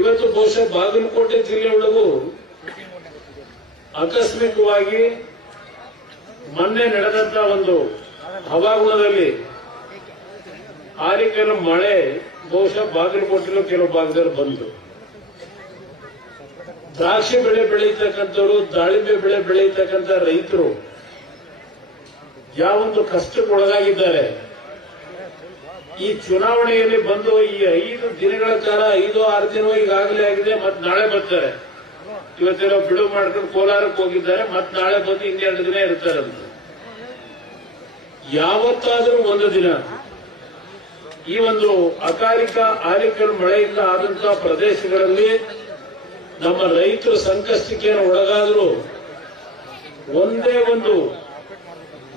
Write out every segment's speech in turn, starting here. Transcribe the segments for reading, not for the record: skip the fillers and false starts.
ಇವತ್ತು ಬಹುಶಃ ಬಾಗಲಕೋಟೆ ಜಿಲ್ಲೆ ಒಳಗೂ ಆಕಸ್ಮಿಕವಾಗಿ ಮೊನ್ನೆ ನಡೆದಂತ ಒಂದು ಹವಾಗುಣದಲ್ಲಿ ಆರಿಕೆಲ್ಲ ಮಳೆ ಬಹುಶಃ ಬಾಗಲಕೋಟೆಲ್ಲೂ ಕೆಲವು ಭಾಗದಲ್ಲಿ ಬಂತು. ದ್ರಾಕ್ಷಿ ಬೆಳೆ ಬೆಳೀತಕ್ಕಂಥವ್ರು, ದಾಳಿಂಬೆ ಬೆಳೆ ಬೆಳೀತಕ್ಕಂಥ ರೈತರು ಯಾವೊಂದು ಕಷ್ಟಕ್ಕೆ ಒಳಗಾಗಿದ್ದಾರೆ. ಈ ಚುನಾವಣೆಯಲ್ಲಿ ಬಂದು ಈ 5 ದಿನಗಳ ಕಾಲ 5-6 ದಿನ ಈಗಾಗಲೇ ಆಗಿದೆ, ಮತ್ತೆ ನಾಳೆ ಬರ್ತಾರೆ. ಇವತ್ತೆಲ್ಲ ಬಿಡುವು ಮಾಡ್ಕೊಂಡು ಕೋಲಾರಕ್ಕೆ ಹೋಗಿದ್ದಾರೆ, ಮತ್ತೆ ನಾಳೆ ಬಂದು ಇನ್ನೆರಡು ದಿನ ಇರ್ತಾರಂತೆ. ಯಾವತ್ತಾದರೂ ಒಂದು ದಿನ ಈ ಒಂದು ಅಕಾಲಿಕ ಆಲಿಕಲ್ ಮಳೆಯಿಂದ ಆದಂತಹ ಪ್ರದೇಶಗಳಲ್ಲಿ ನಮ್ಮ ರೈತರು ಸಂಕಷ್ಟಕ್ಕೆ ಒಳಗಾದರೂ ಒಂದೇ ಒಂದು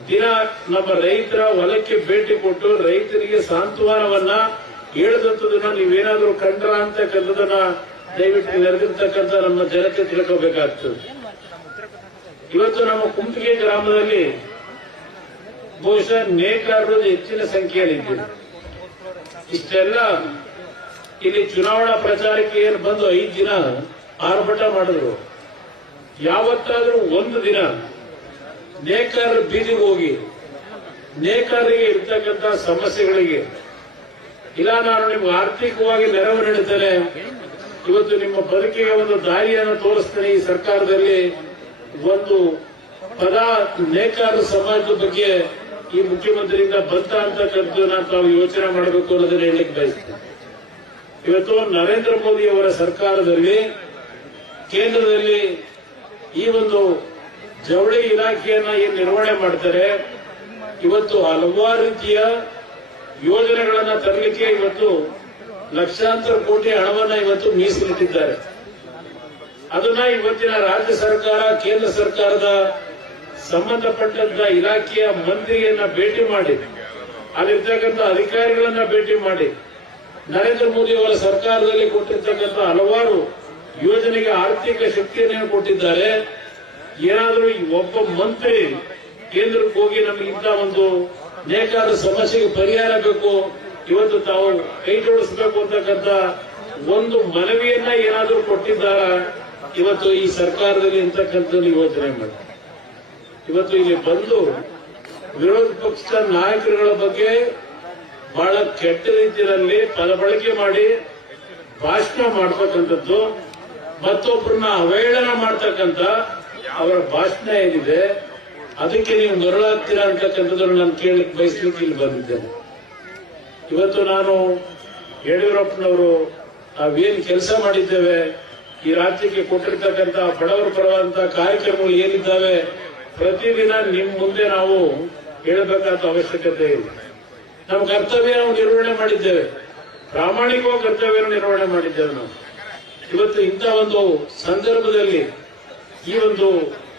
ದಿನ ನಮ್ಮ ರೈತರ ಹೊಲಕ್ಕೆ ಭೇಟಿ ಕೊಟ್ಟು ರೈತರಿಗೆ ಸಾಂತ್ವನವನ್ನ ಹೇಳಿದಂಥದನ್ನ ನೀವೇನಾದ್ರೂ ಕಂಡ್ರ ಅಂತಕ್ಕಂಥದನ್ನ ದಯವಿಟ್ಟು ನೆರೆದಿರ್ತಕ್ಕಂಥ ನಮ್ಮ ಜನತೆ ತಿಳ್ಕೋಬೇಕಾಗ್ತದೆ. ಇವತ್ತು ನಮ್ಮ ಕುಂಪಿಗೆ ಗ್ರಾಮದಲ್ಲಿ ಬಹುಶಃ ನೇಕಾರರು ಹೆಚ್ಚಿನ ಸಂಖ್ಯೆಯಲ್ಲಿದ್ದೀವಿ. ಇಷ್ಟೆಲ್ಲ ಇಲ್ಲಿ ಚುನಾವಣಾ ಪ್ರಚಾರಕ್ಕೆ ಏನು ಬಂದು 5 ದಿನ ಆರ್ಭಟ ಮಾಡಿದ್ರು. ಯಾವತ್ತಾದ್ರೂ ಒಂದು ದಿನ ನೇಕಾರರು ಬೀದಿಗೆ ಹೋಗಿ ನೇಕಾರರಿಗೆ ಇರ್ತಕ್ಕಂಥ ಸಮಸ್ಯೆಗಳಿಗೆ ಇಲ್ಲ ನಾನು ನಿಮ್ಗೆ ಆರ್ಥಿಕವಾಗಿ ನೆರವು ನೀಡುತ್ತೇನೆ, ಇವತ್ತು ನಿಮ್ಮ ಬದುಕಿಗೆ ಒಂದು ದಾರಿಯನ್ನು ತೋರಿಸ್ತೇನೆ, ಈ ಸರ್ಕಾರದಲ್ಲಿ ಒಂದು ಪದ ನೇಕಾರರ ಸಮಾಜದ ಬಗ್ಗೆ ಈ ಮುಖ್ಯಮಂತ್ರಿಯಿಂದ ಬಂತ ಅಂತಕ್ಕಂಥದ್ದನ್ನ ತಾವು ಯೋಚನೆ ಮಾಡಬೇಕು ಅನ್ನೋದನ್ನ ಹೇಳಲಿಕ್ಕೆ ಬಯಸ್ತೇನೆ. ಇವತ್ತು ನರೇಂದ್ರ ಮೋದಿ ಅವರ ಸರ್ಕಾರದಲ್ಲಿ ಕೇಂದ್ರದಲ್ಲಿ ಈ ಒಂದು ಜವಳಿ ಇಲಾಖೆಯನ್ನ ಏನು ನಿರ್ವಹಣೆ ಮಾಡ್ತಾರೆ, ಇವತ್ತು ಹಲವಾರು ರೀತಿಯ ಯೋಜನೆಗಳನ್ನ ತರಲಿಕ್ಕೆ ಇವತ್ತು ಲಕ್ಷಾಂತರ ಕೋಟಿ ಹಣವನ್ನ ಇವತ್ತು ಮೀಸಲಿಟ್ಟಿದ್ದಾರೆ. ಅದನ್ನ ಇವತ್ತಿನ ರಾಜ್ಯ ಸರ್ಕಾರ, ಕೇಂದ್ರ ಸರ್ಕಾರದ ಸಂಬಂಧಪಟ್ಟಂತ ಇಲಾಖೆಯ ಮಂತ್ರಿಯನ್ನ ಭೇಟಿ ಮಾಡಿ, ಅಲ್ಲಿರ್ತಕ್ಕಂಥ ಅಧಿಕಾರಿಗಳನ್ನ ಭೇಟಿ ಮಾಡಿ, ನರೇಂದ್ರ ಮೋದಿ ಅವರ ಸರ್ಕಾರದಲ್ಲಿ ಕೊಟ್ಟಿರ್ತಕ್ಕಂಥ ಹಲವಾರು ಯೋಜನೆಗೆ ಆರ್ಥಿಕ ಶಕ್ತಿಯನ್ನು ಕೊಟ್ಟಿದ್ದಾರೆ. ಏನಾದರೂ ಒಬ್ಬ ಮಂತ್ರಿ ಕೇಂದ್ರಕ್ಕೆ ಹೋಗಿ ನಮಗೆ ಇಂಥ ಒಂದು ನೇಕಾರರ ಸಮಸ್ಯೆಗೆ ಪರಿಹಾರ ಬೇಕು, ಇವತ್ತು ತಾವು ಕೈ ಜೋಡಿಸಬೇಕು ಅಂತಕ್ಕಂಥ ಒಂದು ಮನವಿಯನ್ನ ಏನಾದರೂ ಕೊಟ್ಟಿದ್ದಾರ ಇವತ್ತು ಈ ಸರ್ಕಾರದಲ್ಲಿ ಅಂತಕ್ಕಂಥದ್ದು ಯೋಚನೆ ಮಾಡಿ. ಇವತ್ತು ಇಲ್ಲಿ ಬಂದು ವಿರೋಧ ಪಕ್ಷದ ನಾಯಕರುಗಳ ಬಗ್ಗೆ ಬಹಳ ಕೆಟ್ಟ ರೀತಿಯಲ್ಲಿ ಪದ ಬಳಕೆ ಮಾಡಿ ಭಾಷಣ ಮಾಡ್ತಕ್ಕಂಥದ್ದು, ಮತ್ತೊಬ್ಬರನ್ನ ಅವಹೇಳನ ಮಾಡ್ತಕ್ಕಂಥ ಅವರ ಭಾಷಣ ಏನಿದೆ ಅದಕ್ಕೆ ನೀವು ಮರಳಾಗ್ತೀರಾ ಅಂತಕ್ಕಂಥದ್ದನ್ನು ನಾನು ಕೇಳಲಿಕ್ಕೆ ಬಯಸ್ಲಿಕ್ಕೆ ಇಲ್ಲಿ ಬಂದಿದ್ದೇನೆ. ಇವತ್ತು ನಾನು ಯಡಿಯೂರಪ್ಪನವರು ನಾವೇನು ಕೆಲಸ ಮಾಡಿದ್ದೇವೆ, ಈ ರಾಜ್ಯಕ್ಕೆ ಕೊಟ್ಟಿರ್ತಕ್ಕಂಥ ಬಡವರ ಪರವಾದಂತಹ ಕಾರ್ಯಕ್ರಮಗಳು ಏನಿದ್ದಾವೆ ಪ್ರತಿದಿನ ನಿಮ್ಮ ಮುಂದೆ ನಾವು ಹೇಳಬೇಕಾದ ಅವಶ್ಯಕತೆ ಇಲ್ಲ. ನಮ್ಮ ಕರ್ತವ್ಯ ನಾವು ನಿರ್ವಹಣೆ ಮಾಡಿದ್ದೇವೆ, ಪ್ರಾಮಾಣಿಕವಾಗಿ ಕರ್ತವ್ಯ ನಿರ್ವಹಣೆ ಮಾಡಿದ್ದೇವೆ ನಾವು. ಇವತ್ತು ಇಂಥ ಒಂದು ಸಂದರ್ಭದಲ್ಲಿ ಈ ಒಂದು